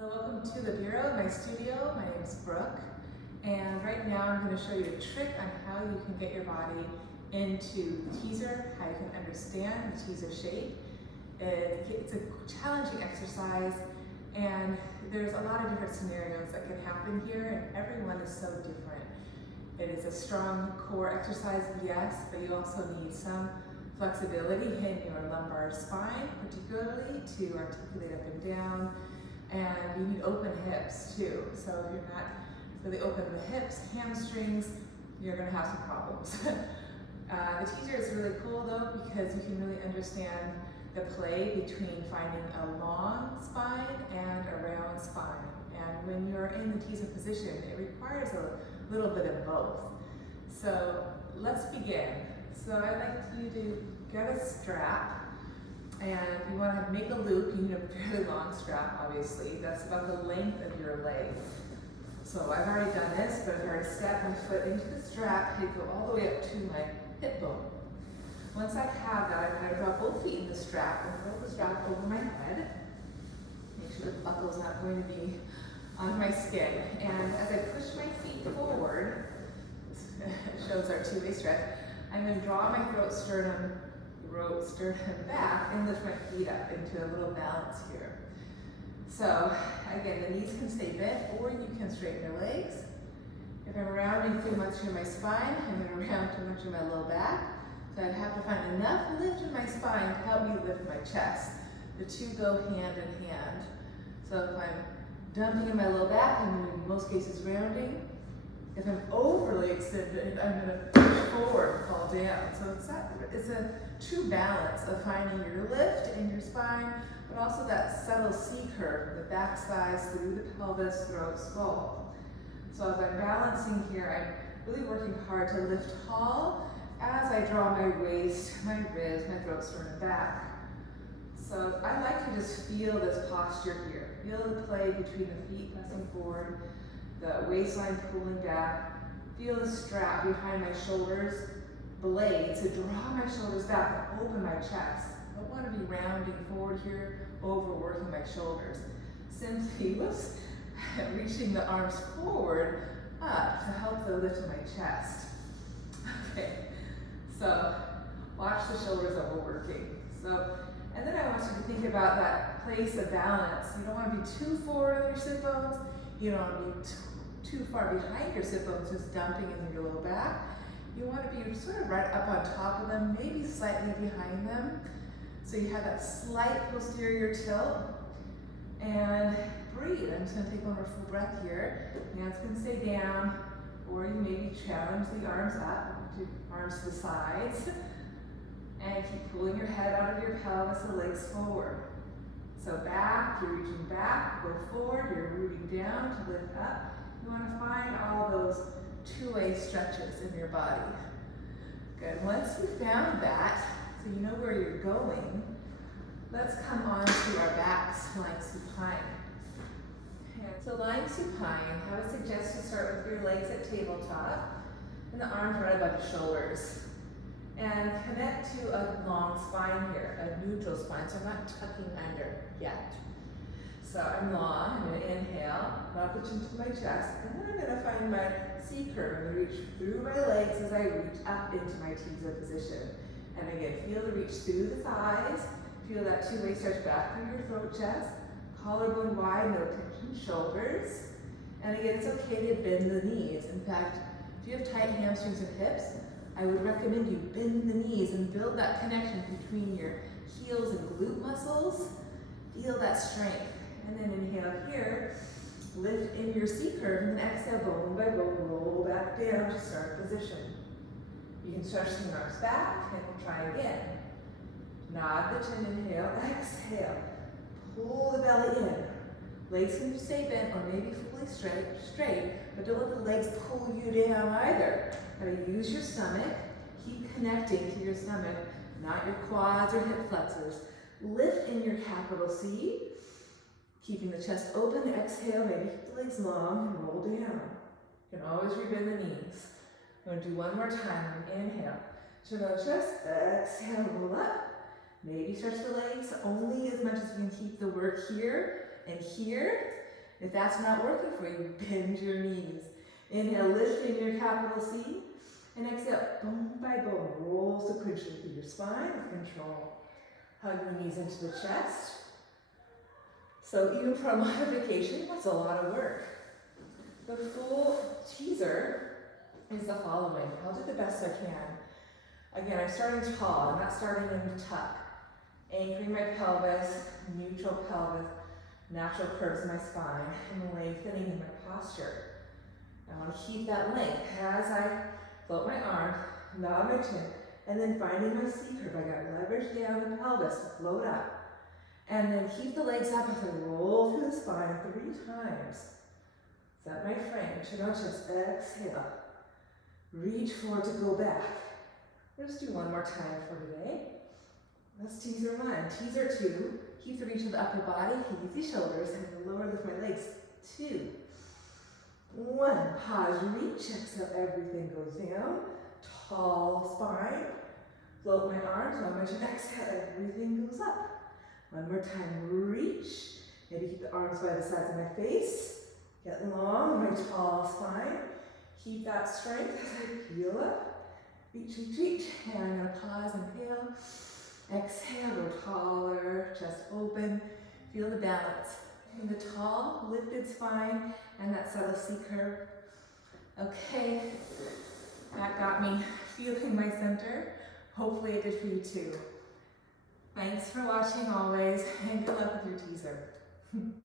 Hello, welcome to the Bureau, my studio. My name is Brooke, and right now I'm going to show you a trick on how you can get your body into the teaser, how you can understand the teaser shape. It's a challenging exercise, and there's a lot of different scenarios that can happen here, and everyone is so different. It is a strong core exercise, yes, but you also need some flexibility in your lumbar spine, particularly to articulate up and down. And you need open hips too. So if you're not really open in the hips, hamstrings, you're going to have some problems. The teaser is really cool though, because you can really understand the play between finding a long spine and a round spine. And when you're in the teaser position, it requires a little bit of both. So let's begin. So I'd like you to get a strap. And you want to make a loop. You need a fairly long strap, obviously. That's about the length of your leg. So I've already done this, but I've already stepped my foot into the strap. I go all the way up to my hip bone. Once I have that, I'm going to draw both feet in the strap and roll the strap over my head. Make sure the buckle's not going to be on my skin. And as I push my feet forward, it shows our two-way stretch, I'm going to draw my sternum back and lift my feet up into a little balance here. So again, the knees can stay bent, or you can straighten your legs. If I'm rounding too much in my spine, I'm going to round too much in my low back. So I'd have to find enough lift in my spine to help me lift my chest. The two go hand in hand. So if I'm dumping in my low back, I'm going to, in most cases, rounding. If I'm overly extended, I'm going to push forward and fall down. So it's a true balance of finding your lift in your spine, but also that subtle C curve, the back thighs through the pelvis, throat, skull. So as I'm balancing here, I'm really working hard to lift tall as I draw my waist, my ribs, my throat, sternum back. So I like to just feel this posture here. Feel the play between the feet pressing forward, the waistline pulling back. Feel the strap behind my shoulders, blade to draw my shoulders back and open my chest. I don't want to be rounding forward here, overworking my shoulders. Simply, reaching the arms forward up to help the lift of my chest. Okay, so watch the shoulders overworking. And then I want you to think about that place of balance. You don't want to be too forward on your sit bones. You don't want to be too far behind your sit bones, just dumping into your low back. You want to be sort of right up on top of them, maybe slightly behind them. So you have that slight posterior tilt. And breathe. I'm just going to take one more full breath here. Hands can stay down, or you maybe challenge the arms up, arms to the sides. And keep pulling your head out of your pelvis, the legs forward. So back, you're reaching back, go forward, you're rooting down to lift up. You want to find all those two-way stretches in your body. Good. Once you found that, so you know where you're going, let's come on to our backs, lying supine. So lying supine, I would suggest you start with your legs at tabletop and the arms right above the shoulders. And connect to a long spine here, a neutral spine, so I'm not tucking under yet. So I'm long, I'm going to inhale, rock it into my chest, and then I'm going to find my C curve. I'm going to reach through my legs as I reach up into my teaser position. And again, feel the reach through the thighs, feel that two-way stretch back through your throat chest, collarbone wide, no tension, shoulders. And again, it's okay to bend the knees. In fact, if you have tight hamstrings and hips, I would recommend you bend the knees and build that connection between your heels and glute muscles. Feel that strength. And then inhale here, lift in your C curve, and then exhale, bone by bone, roll back down to start position. You can stretch the arms back, and we'll try again. Nod the chin, inhale, exhale. Pull the belly in. Legs can stay bent or maybe fully straight, but don't let the legs pull you down either. Gotta use your stomach. Keep connecting to your stomach, not your quads or hip flexors. Lift in your capital C, keeping the chest open. Exhale, maybe keep the legs long and roll down. You can always rebend the knees. I'm gonna do one more time. Inhale, chin on chest, exhale, roll up. Maybe stretch the legs only as much as you can keep the work here and here. If that's not working for you, bend your knees. Inhale, lifting your capital C. And exhale, bone by bone, roll sequentially through your spine with control. Hug your knees into the chest. So even for a modification, that's a lot of work. The full teaser is the following. I'll do the best I can. Again, I'm starting tall. I'm not starting in tuck. Anchoring my pelvis, neutral pelvis, natural curves in my spine, and lengthening in my posture. I want to keep that length as I float my arms, nod my chin, and then finding my C curve. I got leverage down the pelvis to float up. And then keep the legs up as I roll through the spine 3 times. Set my frame, chin on chest, exhale. Reach forward to go back. Let's do one more time for today. That's teaser 1. Teaser 2, keep the reach of the upper body, easy shoulders, and the lower lift my legs. 2. 1, pause, reach, exhale, everything goes down. Tall spine, float my arms, one more time, exhale, everything goes up. One more time, reach. Maybe keep the arms by the sides of my face. Get long, my tall spine. Keep that strength as I peel up. Reach, reach, reach. And I'm gonna pause, inhale. Exhale, go taller, chest open. Feel the balance. And the tall, lifted spine, and that subtle C curve. Okay, that got me feeling my center. Hopefully it did for you too. Thanks for watching always, and good luck with your teaser.